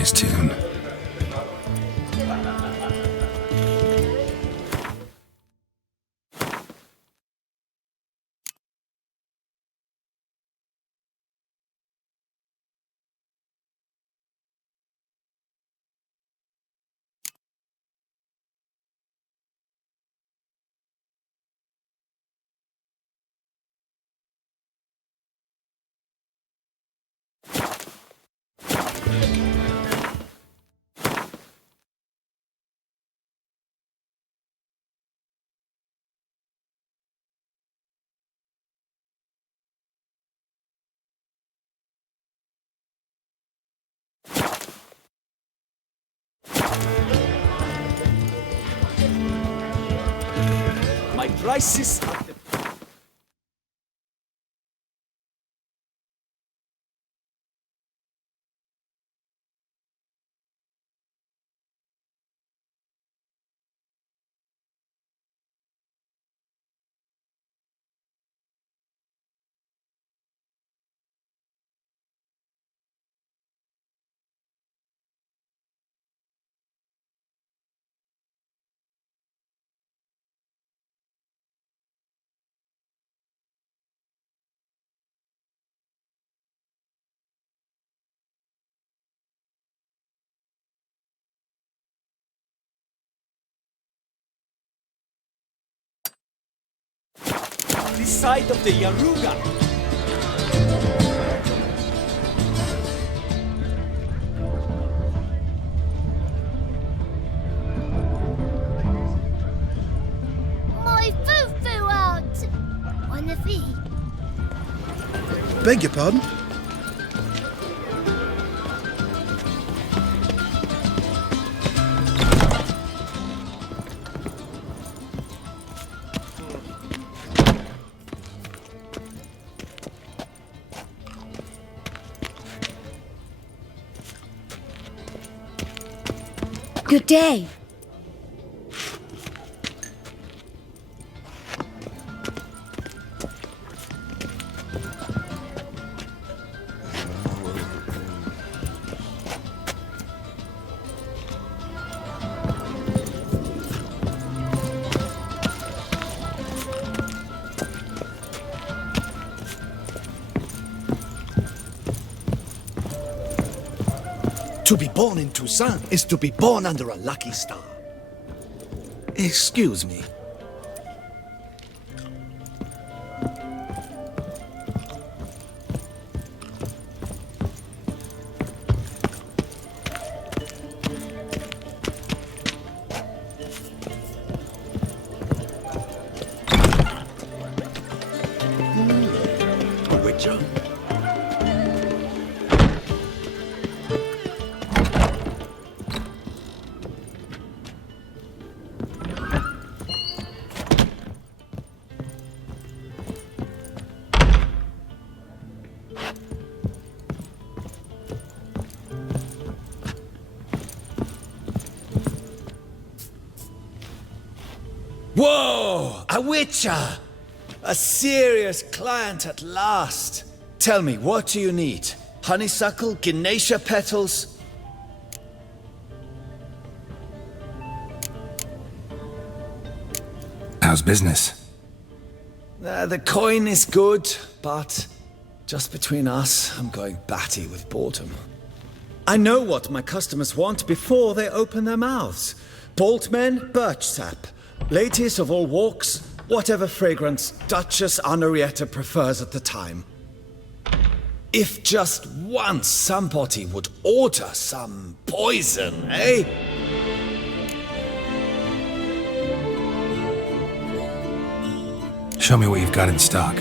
nice tune. My prices are the... This side of the Yaruga. My foo-foo out! Wanna be? Beg your pardon? Good day. To be born in Toussaint is to be born under a lucky star. Excuse me. A witcher? Whoa! A witcher! A serious client at last. Tell me, what do you need? Honeysuckle? Ginacia petals? How's business? The coin is good, but just between us, I'm going batty with boredom. I know what my customers want before they open their mouths. Boltmen, birch sap. Ladies of all walks, whatever fragrance Duchess Henrietta prefers at the time. If just once somebody would order some poison, eh? Show me what you've got in stock.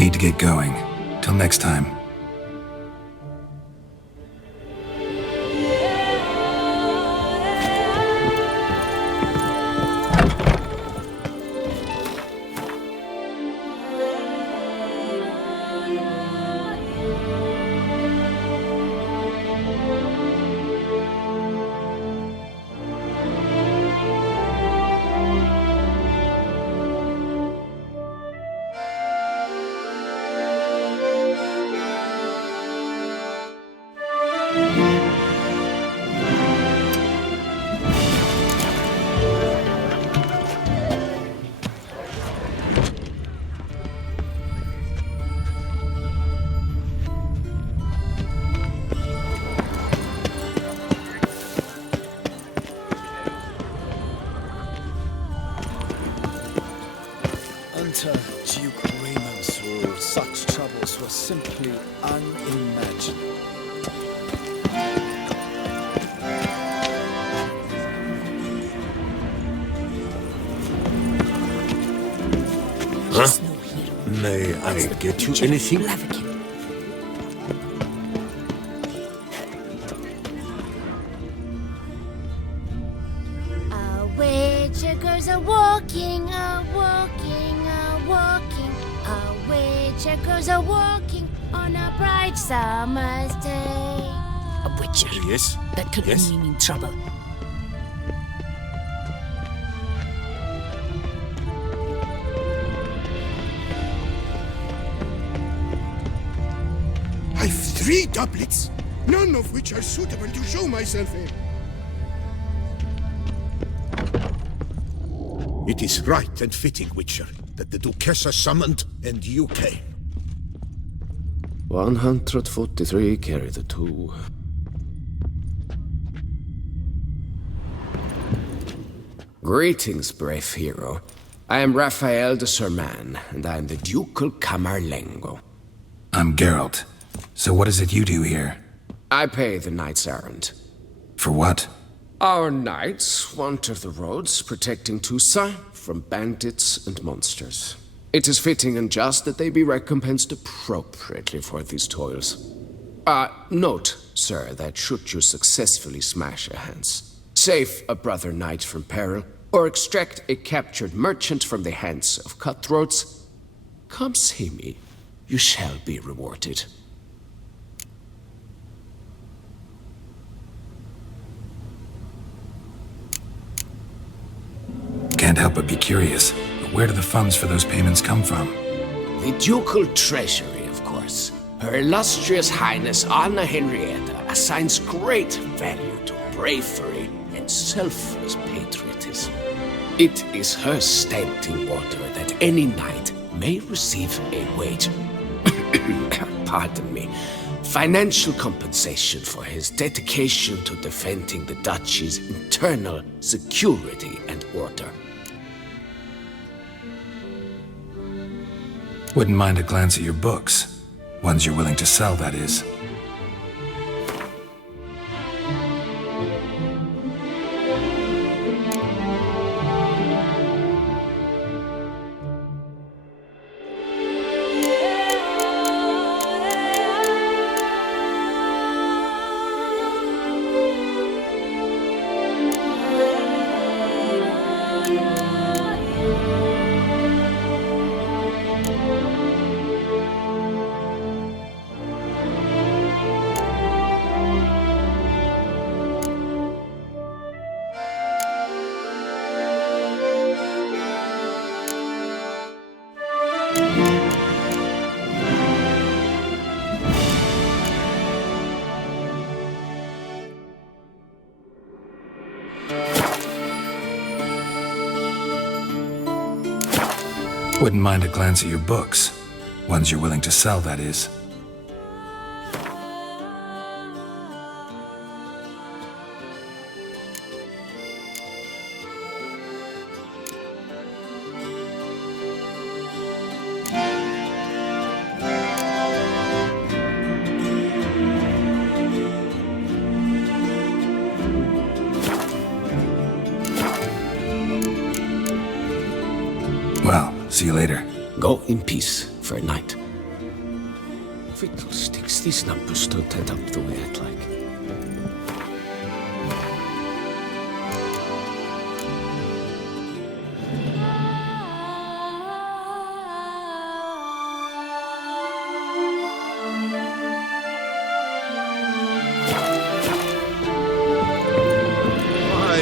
Need to get going. Till next time. Under Duke Raymond's rule, such troubles were simply unimaginable. Huh? May I get you anything? Witchers are walking, walking, walking. Witchers are walking on a bright summer's day. A witcher? Yes? That could Yes? only mean trouble. I've 3 doublets, none of which are suitable to show myself in. It is right and fitting, Witcher, that the Duchessa summoned and you came. 143 carry the 2. Greetings, brave hero. I am Raphael de Serman, and I am the Ducal Camerlengo. I'm Geralt. So what is it you do here? I pay the knight's errand. For what? Our knights wander the roads, protecting Toussaint from bandits and monsters. It is fitting and just that they be recompensed appropriately for these toils. Note, sir, that should you successfully smash a hands, save a brother knight from peril, or extract a captured merchant from the hands of cutthroats, come see me. You shall be rewarded. Can't help but be curious. But where do the funds for those payments come from? The ducal treasury, of course. Her illustrious highness Anna Henrietta assigns great value to bravery and selfless patriotism. It is her standing order that any knight may receive a wage, pardon me, financial compensation for his dedication to defending the duchy's internal security and order. Wouldn't mind a glance at your books. Ones you're willing to sell, that is. Wouldn't mind a glance at your books. Ones you're willing to sell, that is. Well, see you later. Go in peace for a night. Fiddlesticks, these numbers don't add up the way I'd like.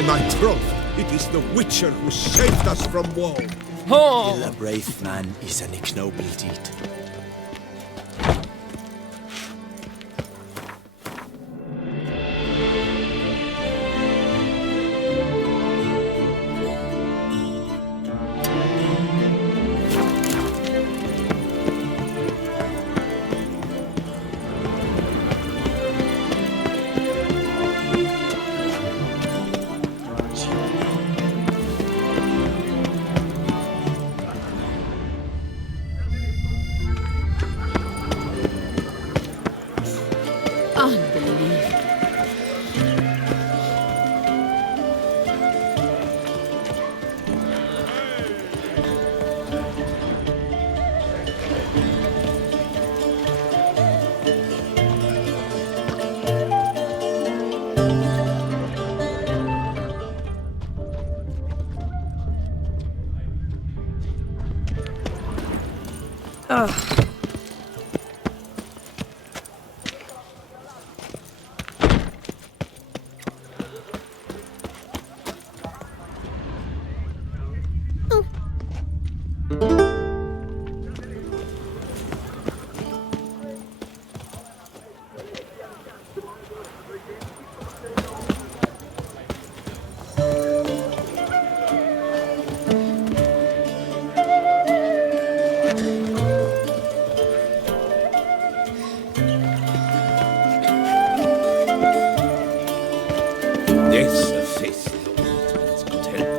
My troth, it is the Witcher who saved us from woe. Kill a brave man is an ignoble deed. Yes, the faith, Lord. It's good help.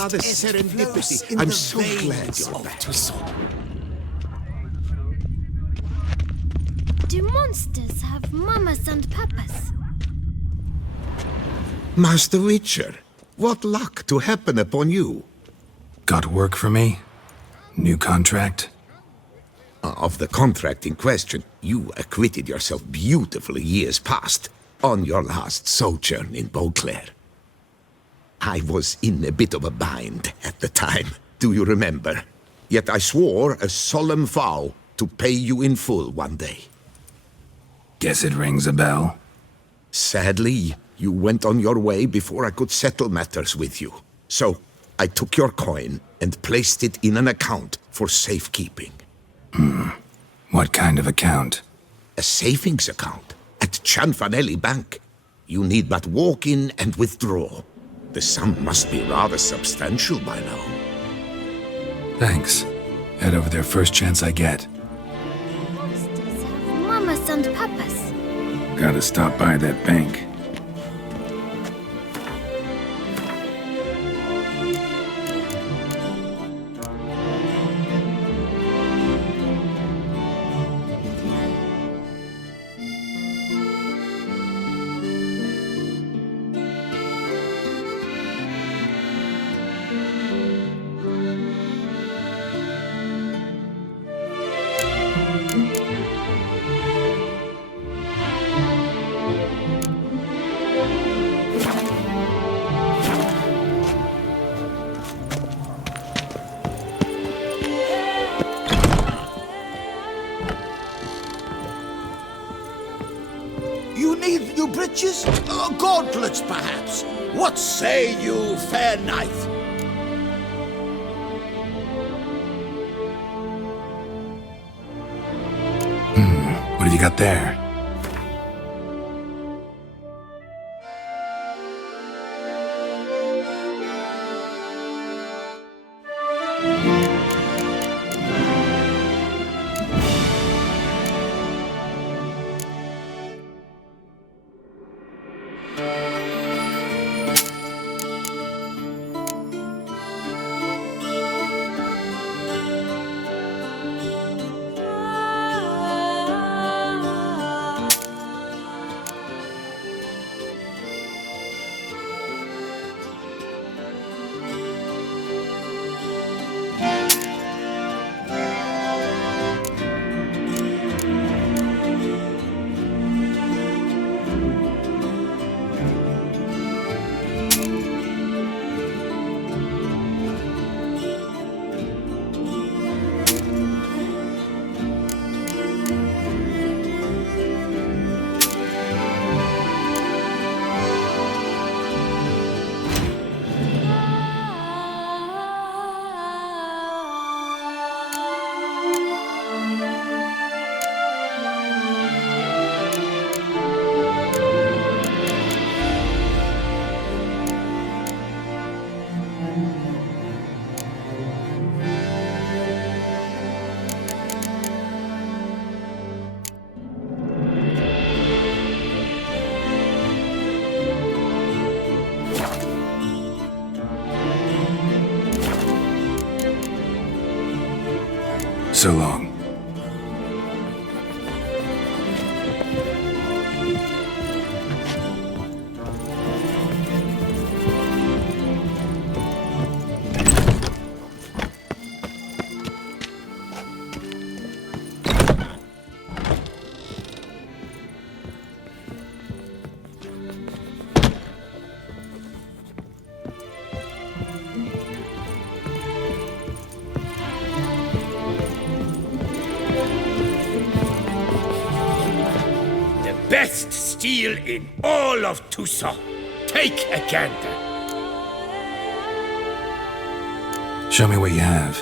Ah, the serendipity. I'm so glad you're back. Do monsters have mamas and papas? Master Witcher, what luck to happen upon you. Got work for me? New contract? Of the contract in question, you acquitted yourself beautifully years past on your last sojourn in Beauclair. I was in a bit of a bind at the time, do you remember? Yet I swore a solemn vow to pay you in full one day. Guess it rings a bell. Sadly, you went on your way before I could settle matters with you. So, I took your coin and placed it in an account for safekeeping. What kind of account? A savings account at Cianfanelli Bank. You need but walk in and withdraw. The sum must be rather substantial by now. Thanks. Head over there first chance I get. Monsters have mamas and papas. Gotta stop by that bank. You need new breeches? Gauntlets, perhaps? What say you, fair knight? What have you got there? So long. Best steel in all of Tucson. Take a gander. Show me what you have.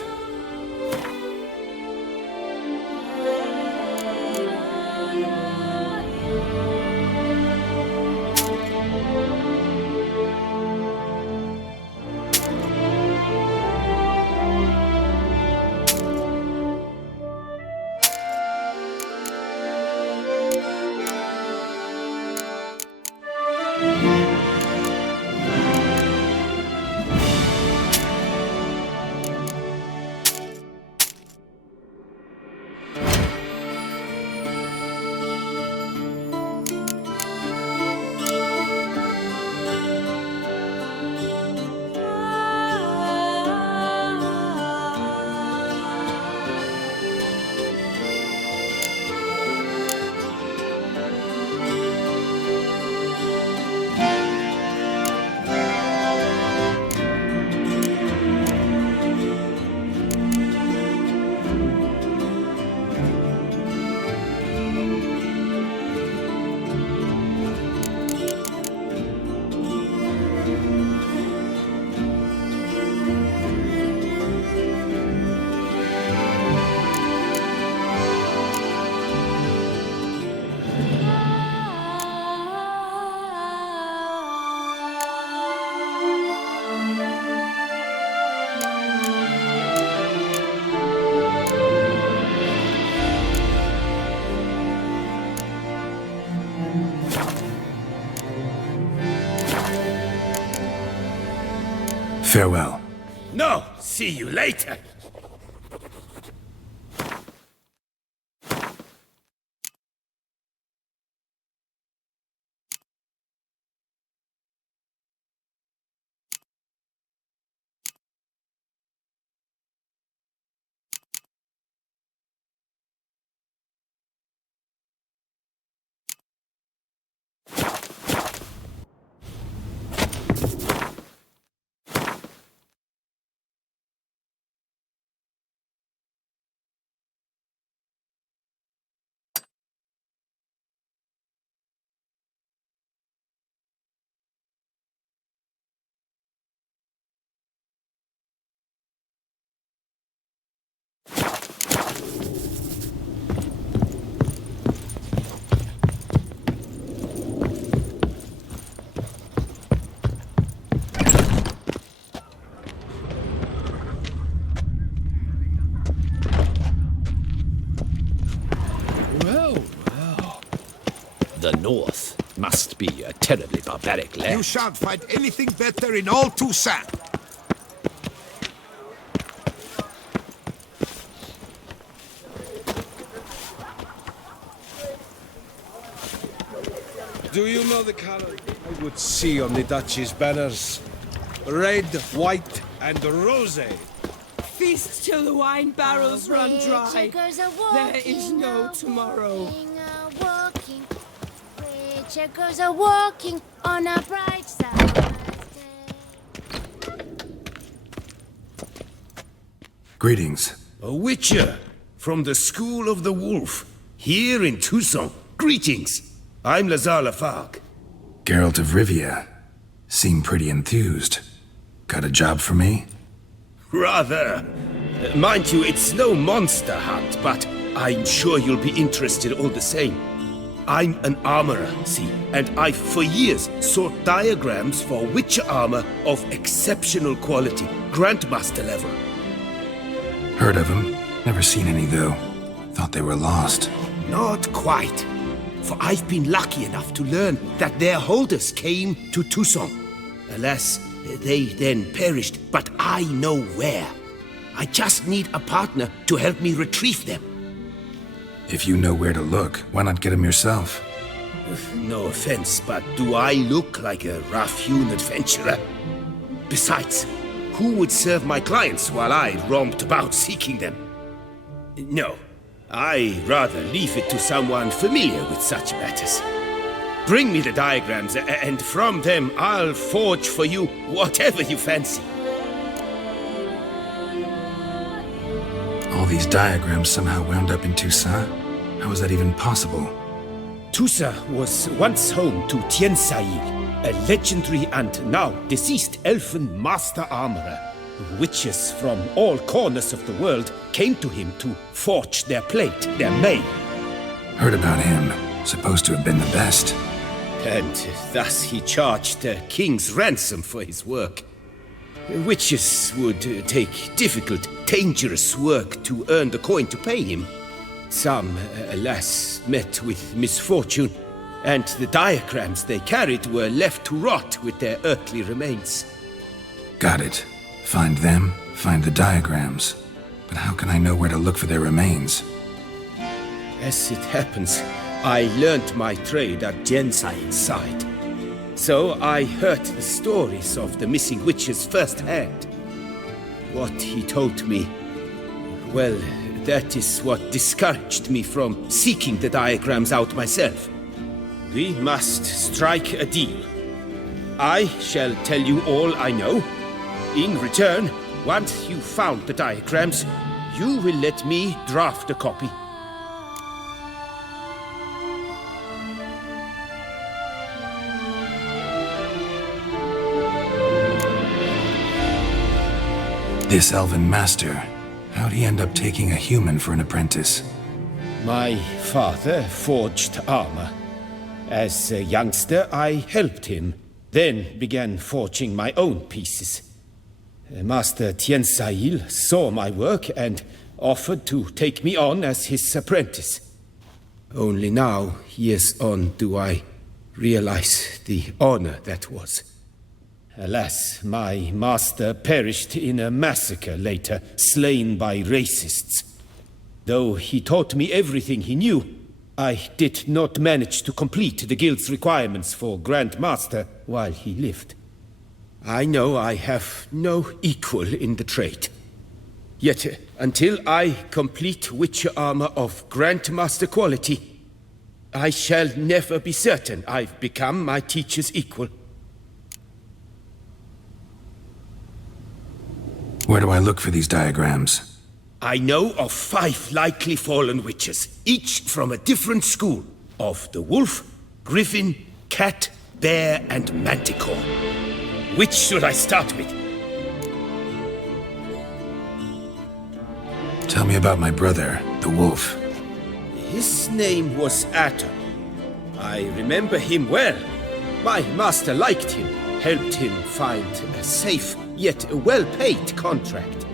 Farewell. No, see you later. The North must be a terribly barbaric land. You shan't find anything better in all Tucson. Do you know the color I would see on the Duchy's banners? Red, white, and rose. Feast till the wine barrels run dry. There is no tomorrow. Checkers are walking on a bright side. Greetings. A witcher from the School of the Wolf, here in Tucson. Greetings. I'm Lazar Lafargue. Geralt of Rivia. Seem pretty enthused. Got a job for me? Rather. Mind you, it's no monster hunt, but I'm sure you'll be interested all the same. I'm an armorer, see, and I've for years sought diagrams for witcher armor of exceptional quality, Grandmaster level. Heard of them. Never seen any, though. Thought they were lost. Not quite. For I've been lucky enough to learn that their holders came to Tucson. Alas, they then perished, but I know where. I just need a partner to help me retrieve them. If you know where to look, why not get them yourself? No offense, but do I look like a rough-hewn adventurer? Besides, who would serve my clients while I roamed about seeking them? No, I rather leave it to someone familiar with such matters. Bring me the diagrams, and from them I'll forge for you whatever you fancy. All these diagrams somehow wound up in Toussaint? How is that even possible? Toussaint was once home to Tiensail, a legendary and now deceased elfin master armorer. Witches from all corners of the world came to him to forge their plate, their mail. Heard about him. Supposed to have been the best. And thus he charged a king's ransom for his work. Witches would take difficult, dangerous work to earn the coin to pay him. Some, alas, met with misfortune, and the diagrams they carried were left to rot with their earthly remains. Got it. Find them, find the diagrams. But how can I know where to look for their remains? As it happens, I learnt my trade at Jensail's side. So I heard the stories of the missing witches firsthand. What he told me, well, that is what discouraged me from seeking the diagrams out myself. We must strike a deal. I shall tell you all I know. In return, once you've found the diagrams, you will let me draft a copy. This elven master, how'd he end up taking a human for an apprentice? My father forged armor. As a youngster, I helped him, then began forging my own pieces. Master Tiensail saw my work and offered to take me on as his apprentice. Only now, years on, do I realize the honor that was. Alas, my master perished in a massacre later, slain by racists. Though he taught me everything he knew, I did not manage to complete the guild's requirements for Grandmaster while he lived. I know I have no equal in the trade. Yet, until I complete Witcher armor of Grandmaster quality, I shall never be certain I've become my teacher's equal. Where do I look for these diagrams? I know of 5 likely fallen witches, each from a different school, of the wolf, griffin, cat, bear, and manticore. Which should I start with? Tell me about my brother, the wolf. His name was Atom. I remember him well. My master liked him, helped him find a safe, yet well-paid contract.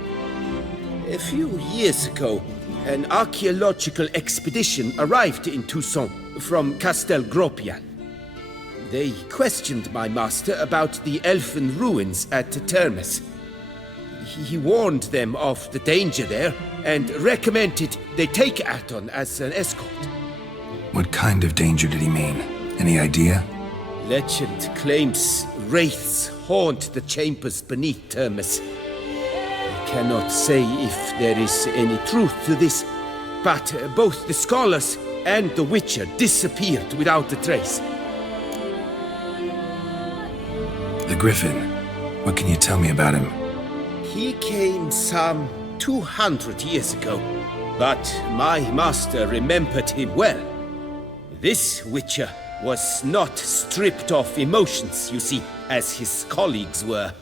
A few years ago, an archaeological expedition arrived in Toussaint from Castel Gropian. They questioned my master about the elfin ruins at Termes. He warned them of the danger there and recommended they take Aton as an escort. What kind of danger did he mean? Any idea? Legend claims wraiths haunt the chambers beneath Termes. I cannot say if there is any truth to this, but both the scholars and the Witcher disappeared without a trace. The Griffin. What can you tell me about him? He came some 200 years ago, but my master remembered him well. This Witcher was not stripped of emotions, you see, as his colleagues were.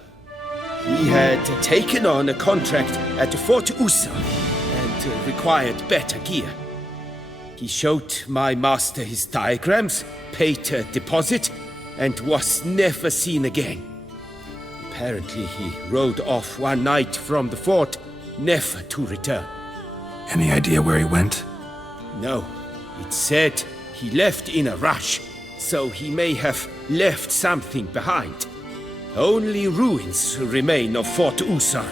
He had taken on a contract at Fort Usa and required better gear. He showed my master his diagrams, paid a deposit, and was never seen again. Apparently he rode off one night from the fort, never to return. Any idea where he went? No, it said he left in a rush, so he may have left something behind. Only ruins remain of Fort Usar.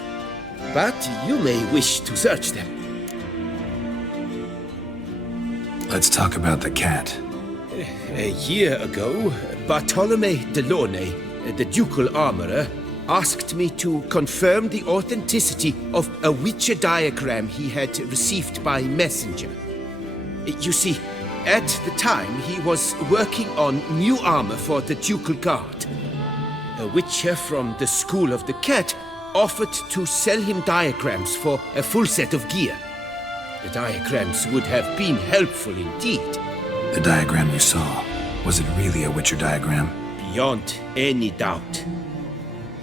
but you may wish to search them. Let's talk about the cat. A year ago, Bartolome de Launay, the ducal armorer, asked me to confirm the authenticity of a Witcher diagram he had received by messenger. You see, at the time he was working on new armor for the ducal guard. A Witcher from the School of the Cat offered to sell him diagrams for a full set of gear. The diagrams would have been helpful indeed. The diagram you saw, was it really a Witcher diagram? Beyond any doubt.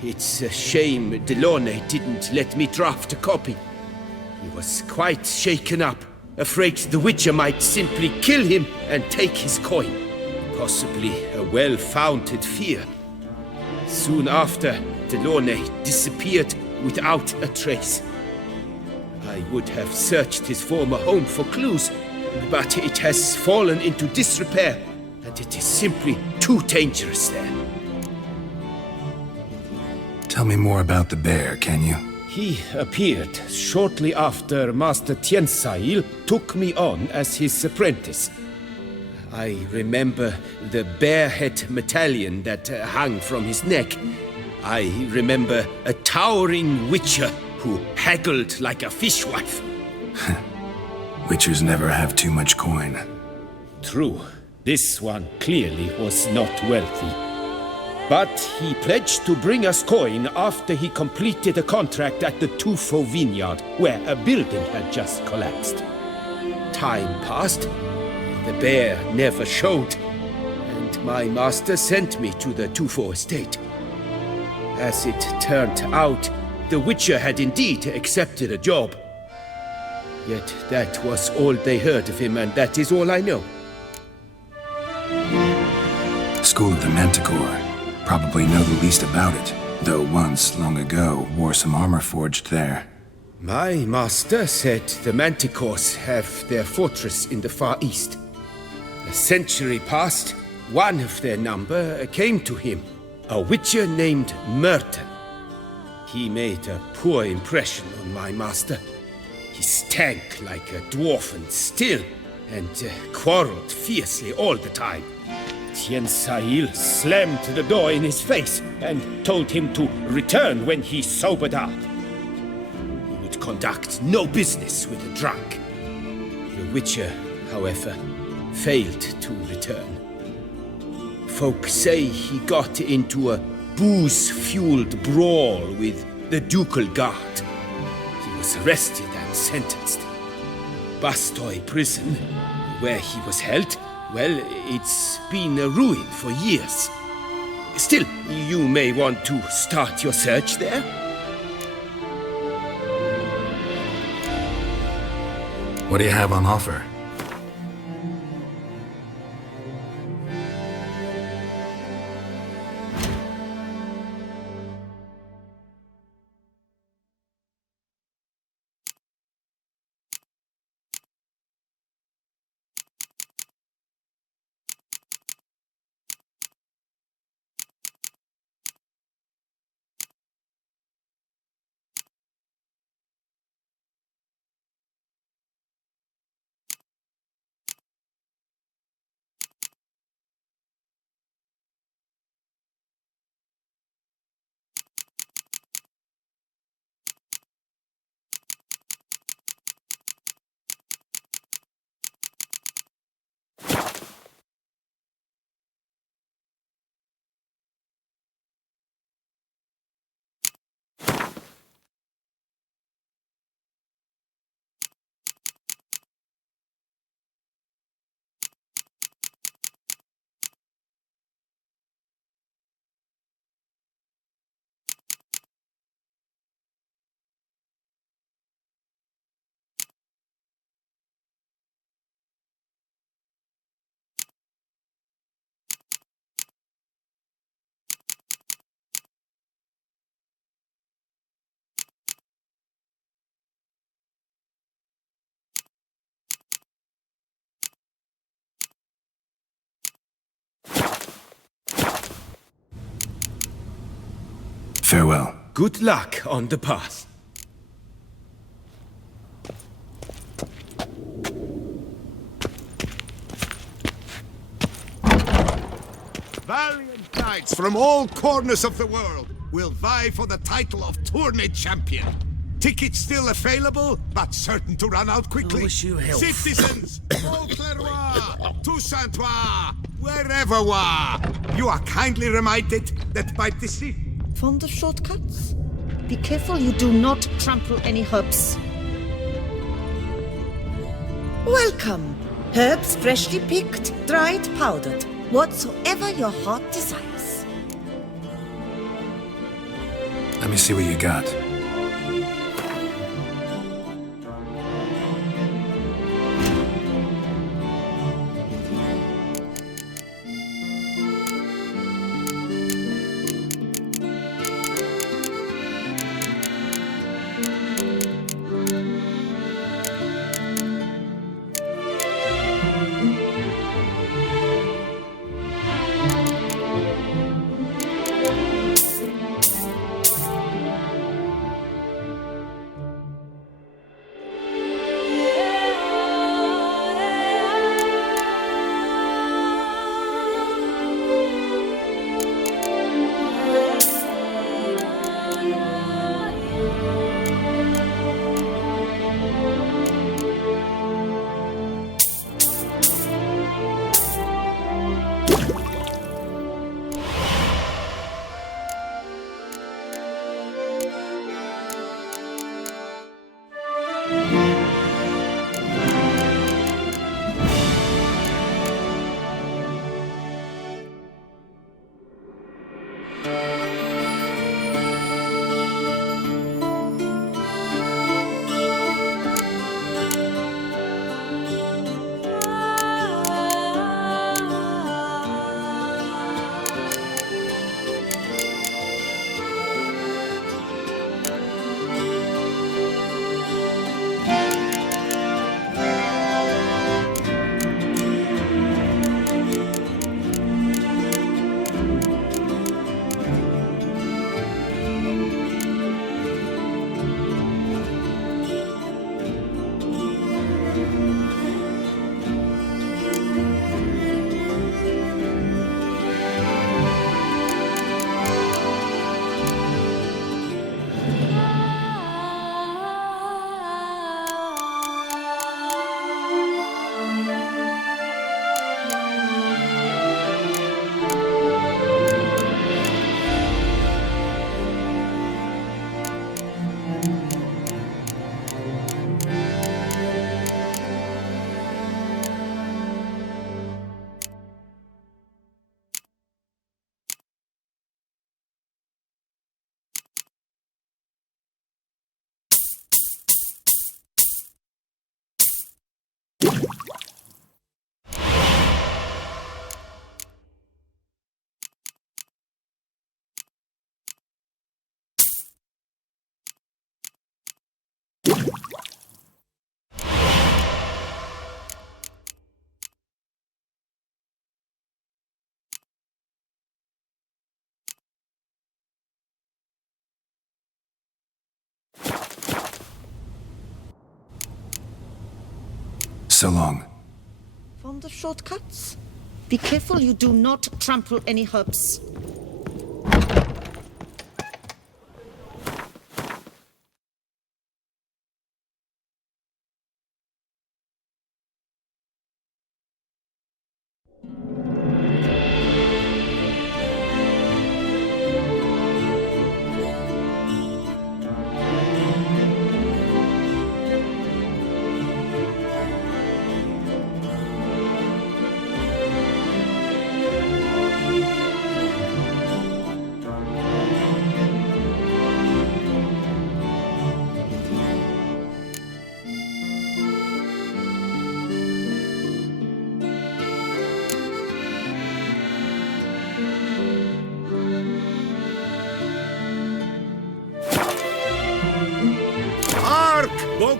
It's a shame Delaunay didn't let me draft a copy. He was quite shaken up, afraid the Witcher might simply kill him and take his coin. Possibly a well-founded fear. Soon after, Delaunay disappeared without a trace. I would have searched his former home for clues, but it has fallen into disrepair, and it is simply too dangerous there. Tell me more about the bear, can you? He appeared shortly after Master Tiensail took me on as his apprentice. I remember the bear-head medallion that hung from his neck. I remember a towering witcher who haggled like a fishwife. Witchers never have too much coin. True, this one clearly was not wealthy. But he pledged to bring us coin after he completed a contract at the Tufo vineyard, where a building had just collapsed. Time passed, the bear never showed, and my master sent me to the Tufo estate. As it turned out, the Witcher had indeed accepted a job. Yet that was all they heard of him, and that is all I know. School of the Manticore. Probably know the least about it, though once, long ago, wore some armor forged there. My master said the Manticores have their fortress in the Far East. A century past, one of their number came to him, a witcher named Merton. He made a poor impression on my master. He stank like a dwarfen still, and quarreled fiercely all the time. Tiensail slammed the door in his face and told him to return when he sobered up. He would conduct no business with a drunk. The Witcher, however, failed to return. Folk say he got into a booze-fueled brawl with the ducal guard. He was arrested and sentenced. Bastoy prison, where he was held, well, it's been a ruin for years. Still, you may want to start your search there. What do you have on offer? Farewell. Good luck on the path. Valiant knights from all corners of the world will vie for the title of tourney champion. Tickets still available, but certain to run out quickly. I wish you health. Citizens, Auclarois, Toussaintois, wherever wa, you are kindly reminded that by decision. Fond of shortcuts? Be careful you do not trample any herbs. Welcome. Herbs freshly picked, dried, powdered. Whatsoever your heart desires. Let me see what you got. So long. Fond of shortcuts? Be careful you do not trample any herbs.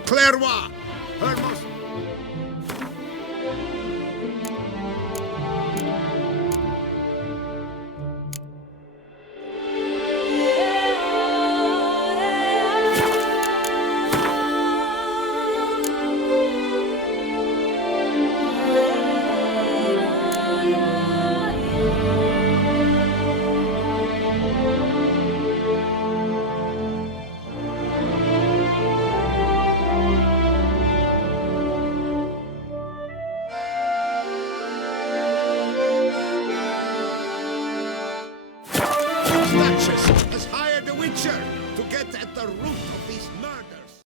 Clairvoix! Hermos! the root of these murders.